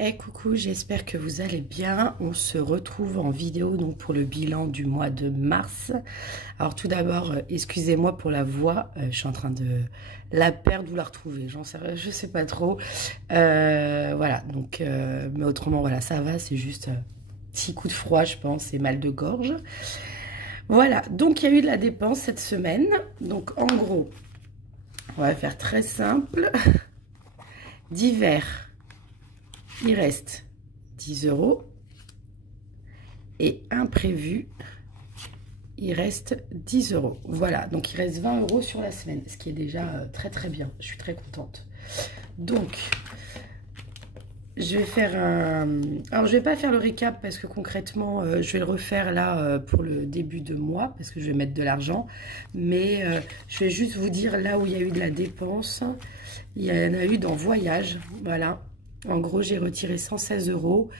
Hey coucou, j'espère que vous allez bien. On se retrouve en vidéo donc pour le bilan du mois de mars. Alors tout d'abord, excusez-moi pour la voix, je suis en train de la perdre ou la retrouver, j'en sais rien, je sais pas trop. Voilà, donc mais autrement voilà, ça va, c'est juste petit coup de froid je pense et mal de gorge. Voilà, donc il y a eu de la dépense cette semaine. Donc en gros, on va faire très simple. D'hiver, il reste 10 €. Et imprévu, il reste 10 €. Voilà, donc il reste 20 € sur la semaine, ce qui est déjà très très bien. Je suis très contente. Donc, je vais faire un... Alors, je vais pas faire le récap parce que concrètement, je vais le refaire là pour le début de mois parce que je vais mettre de l'argent. Mais je vais juste vous dire là où il y a eu de la dépense. Il y en a eu dans voyage, voilà. En gros, j'ai retiré 116 €.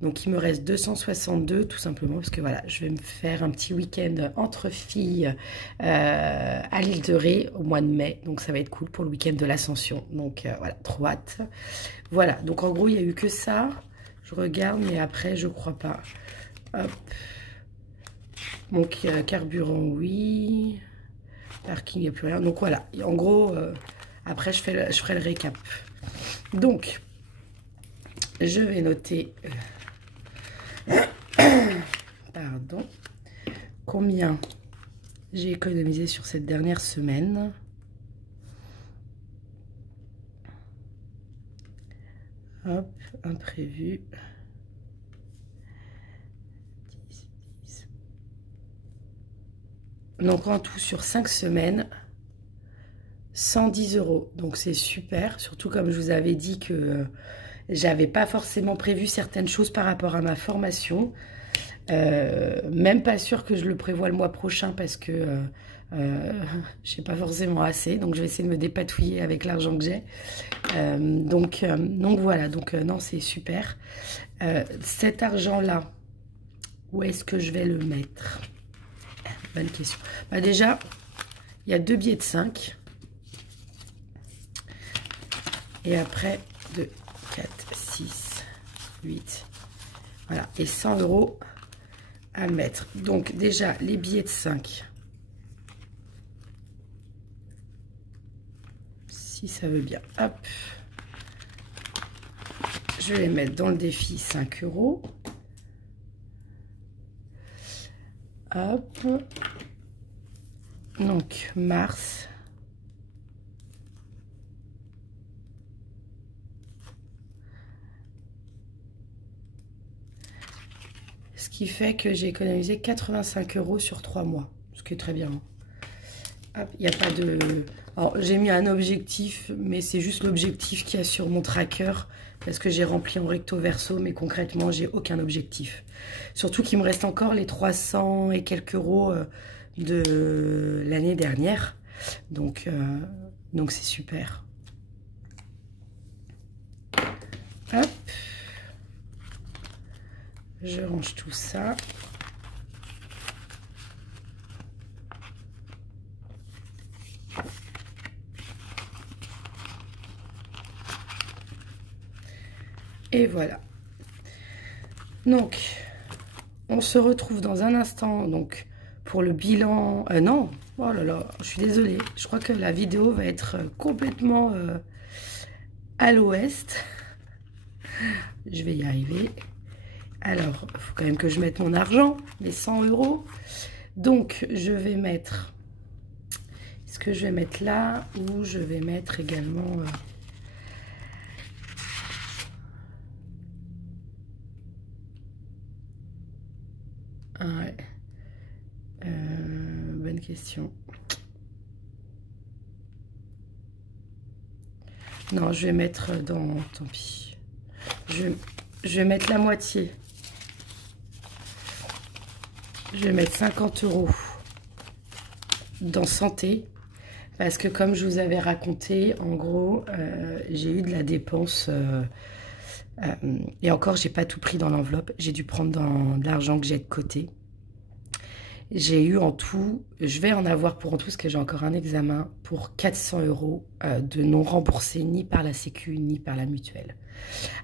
Donc, il me reste 262 tout simplement parce que voilà, je vais me faire un petit week-end entre filles à l'île de Ré au mois de mai. Donc, ça va être cool pour le week-end de l'Ascension. Donc, voilà, trop hâte. Voilà, donc en gros, il n'y a eu que ça. Je regarde, mais après, je crois pas. Hop. Donc, carburant, oui. Parking, il n'y a plus rien. Donc, voilà. Et en gros, après, je ferai le récap. Donc, je vais noter... Pardon. Combien j'ai économisé sur cette dernière semaine. Hop, imprévu. 10. Donc en tout sur 5 semaines, 110 €. Donc c'est super, surtout comme je vous avais dit que j'avais pas forcément prévu certaines choses par rapport à ma formation. Même pas sûr que je le prévois le mois prochain parce que j'ai pas forcément assez. Donc je vais essayer de me dépatouiller avec l'argent que j'ai. Donc voilà, donc non, c'est super. Cet argent-là, où est-ce que je vais le mettre? Bonne question. Bah déjà, il y a 2 billets de 5. Et après, 2, 4, 6, 8. Voilà, et 100 € à mettre. Donc déjà, les billets de 5. Si ça veut bien. Hop. Je vais les mettre dans le défi 5 €. Hop. Donc, mars. Ce qui fait que j'ai économisé 85 € sur 3 mois. Ce qui est très bien. Hop, il n'y a pas de... Alors, j'ai mis un objectif, mais c'est juste l'objectif qu'il y a sur mon tracker. Parce que j'ai rempli en recto verso, mais concrètement, j'ai aucun objectif. Surtout qu'il me reste encore les 300 et quelques euros de l'année dernière. Donc c'est super. Hop. Je range tout ça. Et voilà. Donc, on se retrouve dans un instant donc pour le bilan. Non, oh là là, je suis désolée. Je crois que la vidéo va être complètement à l'ouest. Je vais y arriver. Alors, il faut quand même que je mette mon argent, les 100 €. Donc, je vais mettre... Est-ce que je vais mettre là ou je vais mettre également... Ouais. Bonne question. Non, je vais mettre dans... Tant pis. Je vais mettre la moitié. Je vais mettre 50 € dans santé. Parce que comme je vous avais raconté, en gros, j'ai eu de la dépense... et encore, j'ai pas tout pris dans l'enveloppe. J'ai dû prendre dans de l'argent que j'ai de côté. j'ai eu en tout, je vais en avoir pour en tout, parce que j'ai encore un examen, pour 400 € de non remboursés ni par la Sécu ni par la mutuelle.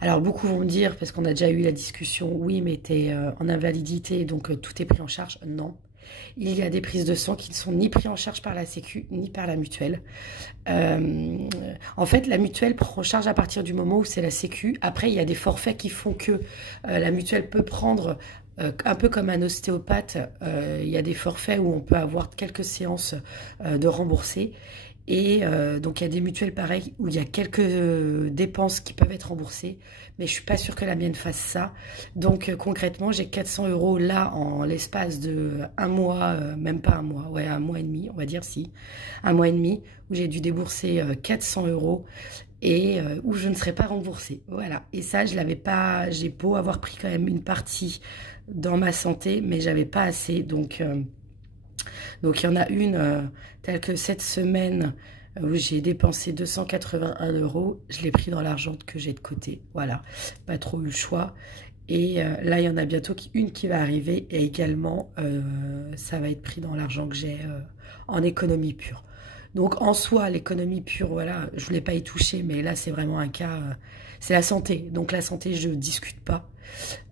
Alors beaucoup vont me dire, parce qu'on a déjà eu la discussion, oui mais t'es en invalidité donc tout est pris en charge. Non. Il y a des prises de sang qui ne sont ni prises en charge par la Sécu ni par la mutuelle. En fait, la mutuelle prend en charge à partir du moment où c'est la Sécu. Après, il y a des forfaits qui font que la mutuelle peut prendre, un peu comme un ostéopathe, il y a des forfaits où on peut avoir quelques séances de remboursées. Et donc, il y a des mutuelles pareilles où il y a quelques dépenses qui peuvent être remboursées. Mais je suis pas sûre que la mienne fasse ça. Donc, concrètement, j'ai 400 € là en l'espace de un mois, même pas un mois, ouais, un mois et demi, on va dire si. Un mois et demi, où j'ai dû débourser 400 € et où je ne serai pas remboursée. Voilà. Et ça, je l'avais pas, j'ai beau avoir pris quand même une partie dans ma santé, mais j'avais pas assez. Donc, il y en a une, telle que cette semaine, où j'ai dépensé 281 €. Je l'ai pris dans l'argent que j'ai de côté. Voilà, pas trop eu le choix. Et là, il y en a bientôt une qui va arriver. Et également, ça va être pris dans l'argent que j'ai en économie pure. Donc, en soi, l'économie pure, voilà, je ne voulais pas y toucher. Mais là, c'est vraiment un cas... c'est la santé. Donc, la santé, je ne discute pas.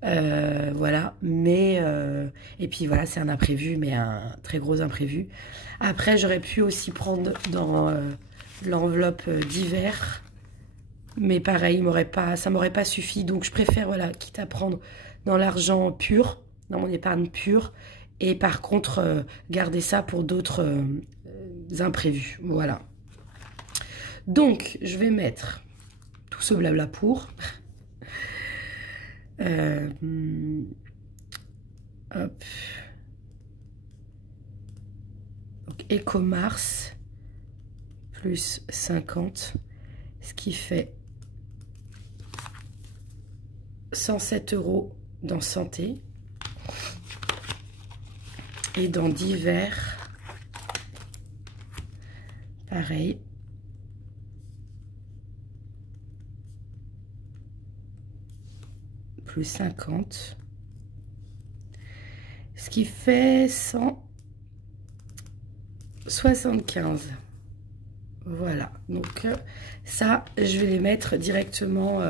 Voilà, mais et puis voilà, c'est un imprévu, mais un très gros imprévu. Après, j'aurais pu aussi prendre dans l'enveloppe d'hiver, mais pareil, ça m'aurait pas suffi. Donc, je préfère, voilà, quitte à prendre dans l'argent pur, dans mon épargne pure, et par contre, garder ça pour d'autres imprévus. Voilà. Donc, je vais mettre tout ce blabla pour. Hop. Donc, Ecomars plus 50, ce qui fait 107 € dans santé. Et dans divers, pareil. Plus 50. Ce qui fait 175. Voilà. Donc, ça, je vais les mettre directement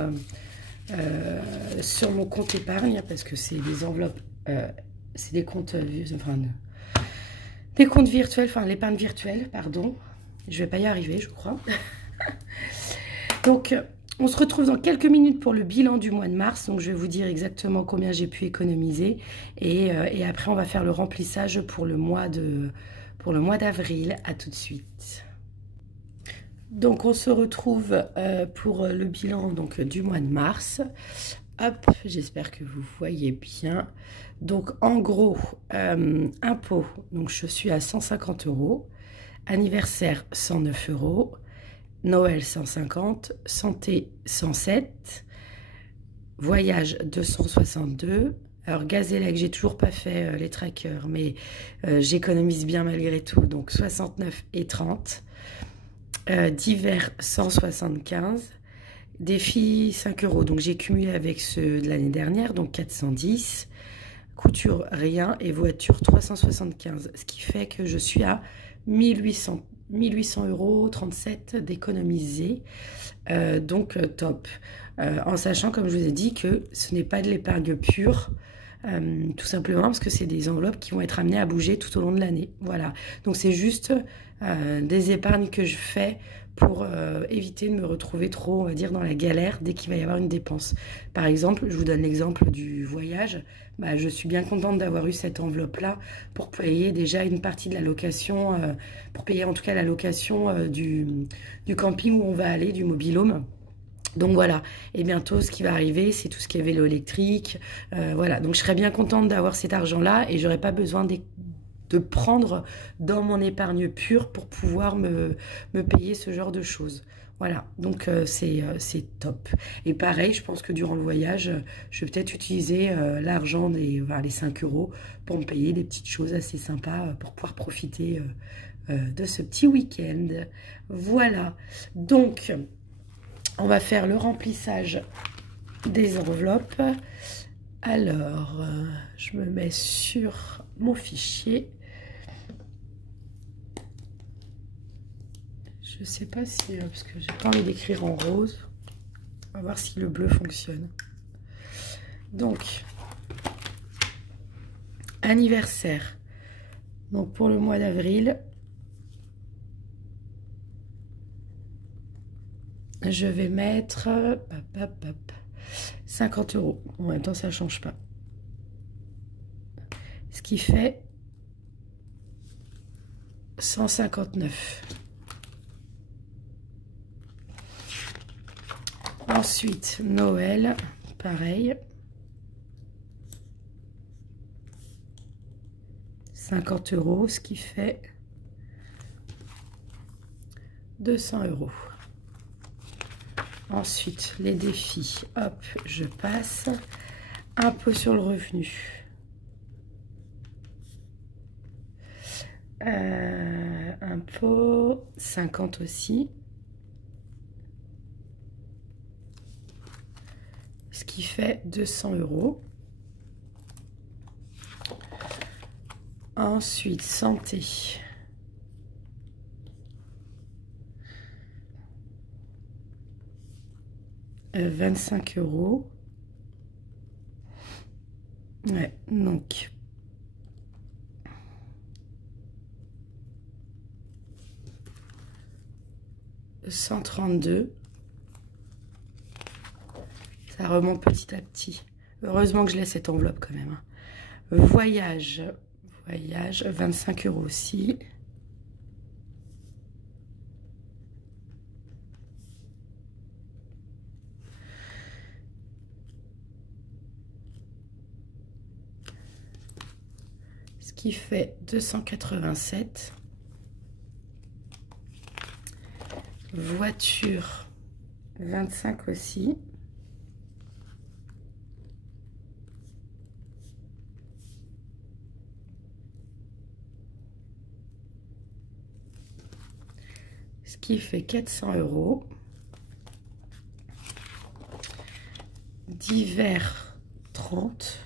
sur mon compte épargne parce que c'est des enveloppes, c'est des comptes, enfin, des comptes virtuels, enfin, l'épargne virtuelle, pardon. Je vais pas y arriver, je crois. Donc, on se retrouve dans quelques minutes pour le bilan du mois de mars. Donc, je vais vous dire exactement combien j'ai pu économiser. Et après, on va faire le remplissage pour le mois d'avril. À tout de suite. Donc, on se retrouve pour le bilan donc, du mois de mars. Hop, j'espère que vous voyez bien. Donc, en gros, impôts, donc je suis à 150 €. Anniversaire, 109 €. Noël 150, santé 107, voyage 262. Alors Gazélec, j'ai toujours pas fait les trackers, mais j'économise bien malgré tout, donc 69 et 30. Divers 175. Défi 5 €, donc j'ai cumulé avec ceux de l'année dernière, donc 410. Couture rien et voiture 375, ce qui fait que je suis à 1800 €37 d'économiser, donc top, en sachant comme je vous ai dit que ce n'est pas de l'épargne pure, tout simplement parce que c'est des enveloppes qui vont être amenées à bouger tout au long de l'année, voilà, donc c'est juste des épargnes que je fais pour éviter de me retrouver trop, on va dire, dans la galère dès qu'il va y avoir une dépense. Par exemple, je vous donne l'exemple du voyage. Bah, je suis bien contente d'avoir eu cette enveloppe-là pour payer déjà une partie de la location, pour payer en tout cas la location du camping où on va aller, du mobil-home. Donc voilà, et bientôt ce qui va arriver, c'est tout ce qui est vélo électrique. Voilà, donc je serais bien contente d'avoir cet argent-là et j'aurais pas besoin de prendre dans mon épargne pure pour pouvoir me payer ce genre de choses. Voilà, donc c'est top. Et pareil, je pense que durant le voyage, je vais peut-être utiliser l'argent les 5 € pour me payer des petites choses assez sympas pour pouvoir profiter de ce petit week-end. Voilà, donc on va faire le remplissage des enveloppes. Alors, je me mets sur mon fichier. Je sais pas si, parce que j'ai pas envie d'écrire en rose. On va voir si le bleu fonctionne. Donc, anniversaire. Donc pour le mois d'avril, je vais mettre 50 €. En même temps, ça ne change pas. Ce qui fait 159. Ensuite, Noël, pareil. 50 €, ce qui fait 200 €. Ensuite, les défis, hop, je passe. Impôt sur le revenu. Impôt, 50 aussi. Ce qui fait 200 €. Ensuite, santé. « 25 €. Ouais, donc... « 132 ». Ça remonte petit à petit. Heureusement que je laisse cette enveloppe quand même. Voyage. Voyage, 25 € aussi. Ce qui fait 287. Voiture, 25 aussi. Ce qui fait 400 €. Divers, 30.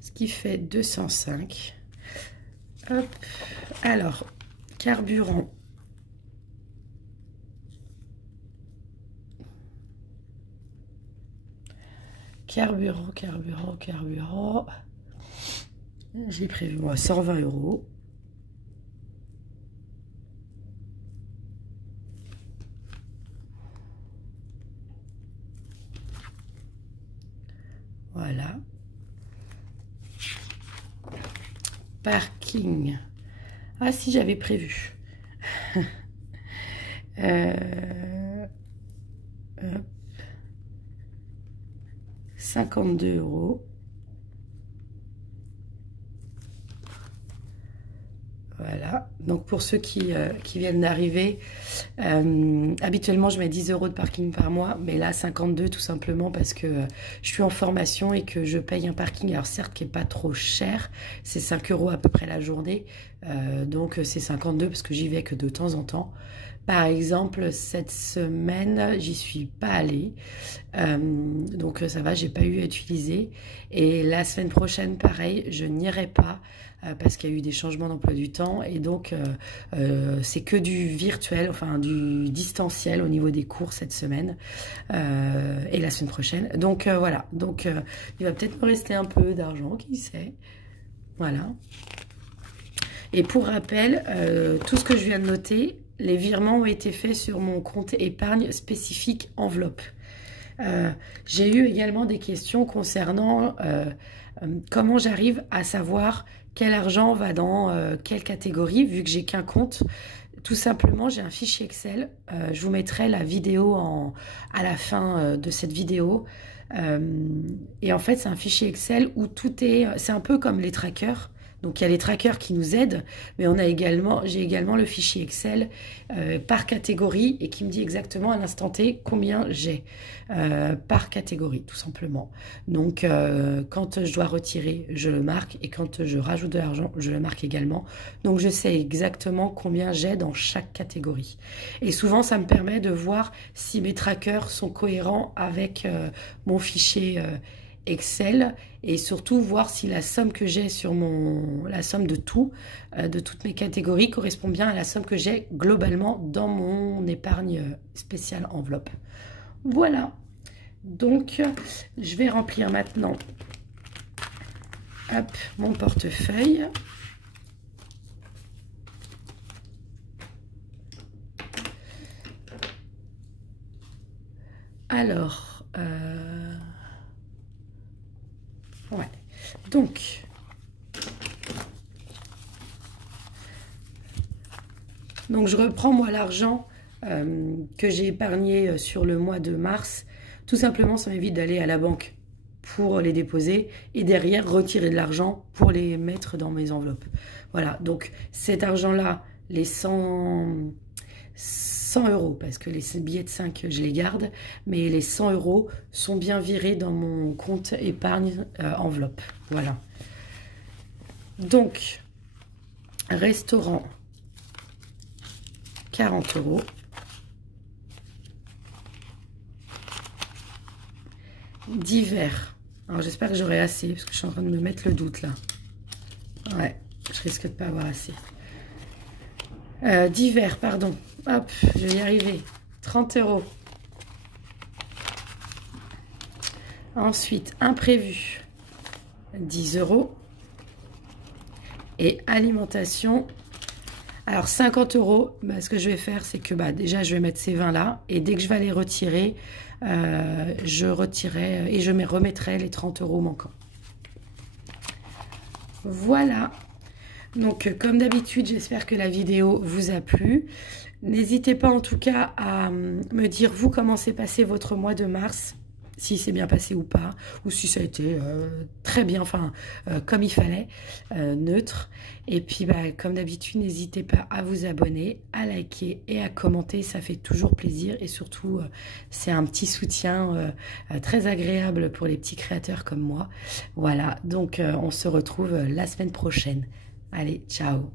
Ce qui fait 205. Hop. Alors, carburant. Carburant. J'ai prévu, moi, 120 €. Voilà. Parking. Ah si, j'avais prévu. 52 €. Voilà, donc pour ceux qui viennent d'arriver, habituellement je mets 10 € de parking par mois, mais là 52 tout simplement parce que je suis en formation et que je paye un parking, alors certes qui n'est pas trop cher, c'est 5 € à peu près la journée, donc c'est 52 parce que j'y vais que de temps en temps. Par exemple, cette semaine, j'y suis pas allée, donc ça va, j'ai pas eu à utiliser. Et la semaine prochaine, pareil, je n'irai pas parce qu'il y a eu des changements d'emploi du temps et donc c'est que du virtuel, enfin du distanciel au niveau des cours cette semaine et la semaine prochaine. Donc voilà, donc il va peut-être me rester un peu d'argent, qui sait. Voilà. Et pour rappel, tout ce que je viens de noter, les virements ont été faits sur mon compte épargne spécifique enveloppe. J'ai eu également des questions concernant comment j'arrive à savoir quel argent va dans quelle catégorie, vu que j'ai qu'un compte. Tout simplement, j'ai un fichier Excel. Je vous mettrai la vidéo à la fin de cette vidéo. Et en fait, c'est un fichier Excel où tout est... C'est un peu comme les trackers. Donc il y a les trackers qui nous aident, mais j'ai également le fichier Excel par catégorie et qui me dit exactement à l'instant T combien j'ai par catégorie, tout simplement. Donc quand je dois retirer, je le marque, et quand je rajoute de l'argent, je le marque également. Donc je sais exactement combien j'ai dans chaque catégorie. Et souvent, ça me permet de voir si mes trackers sont cohérents avec mon fichier Excel, et surtout voir si la somme que j'ai sur la somme de tout, de toutes mes catégories, correspond bien à la somme que j'ai globalement dans mon épargne spéciale enveloppe. Voilà. Donc, je vais remplir maintenant hop, mon portefeuille. Alors, ouais, donc, je reprends moi l'argent que j'ai épargné sur le mois de mars. Tout simplement, ça m'évite d'aller à la banque pour les déposer et derrière retirer de l'argent pour les mettre dans mes enveloppes. Voilà, donc cet argent-là, les 100 €, parce que les billets de 5, je les garde, mais les 100 € sont bien virés dans mon compte épargne enveloppe. Voilà. Donc, restaurant, 40 €. Divers. Alors, j'espère que j'aurai assez, parce que je suis en train de me mettre le doute, là. Ouais, je risque de pas avoir assez. Divers, pardon. Hop, je vais y arriver. 30 €. Ensuite, imprévu. 10 €. Et alimentation. Alors, 50 €. Bah, ce que je vais faire, c'est que déjà, je vais mettre ces 20 là. Et dès que je vais les retirer, je retirerai et je me remettrai les 30 € manquants. Voilà. Donc, comme d'habitude, j'espère que la vidéo vous a plu. N'hésitez pas en tout cas à me dire, vous, comment s'est passé votre mois de mars, si c'est bien passé ou pas, ou si ça a été très bien, enfin, comme il fallait, neutre. Et puis, comme d'habitude, n'hésitez pas à vous abonner, à liker et à commenter, ça fait toujours plaisir. Et surtout, c'est un petit soutien très agréable pour les petits créateurs comme moi. Voilà, donc on se retrouve la semaine prochaine. Allez, ciao!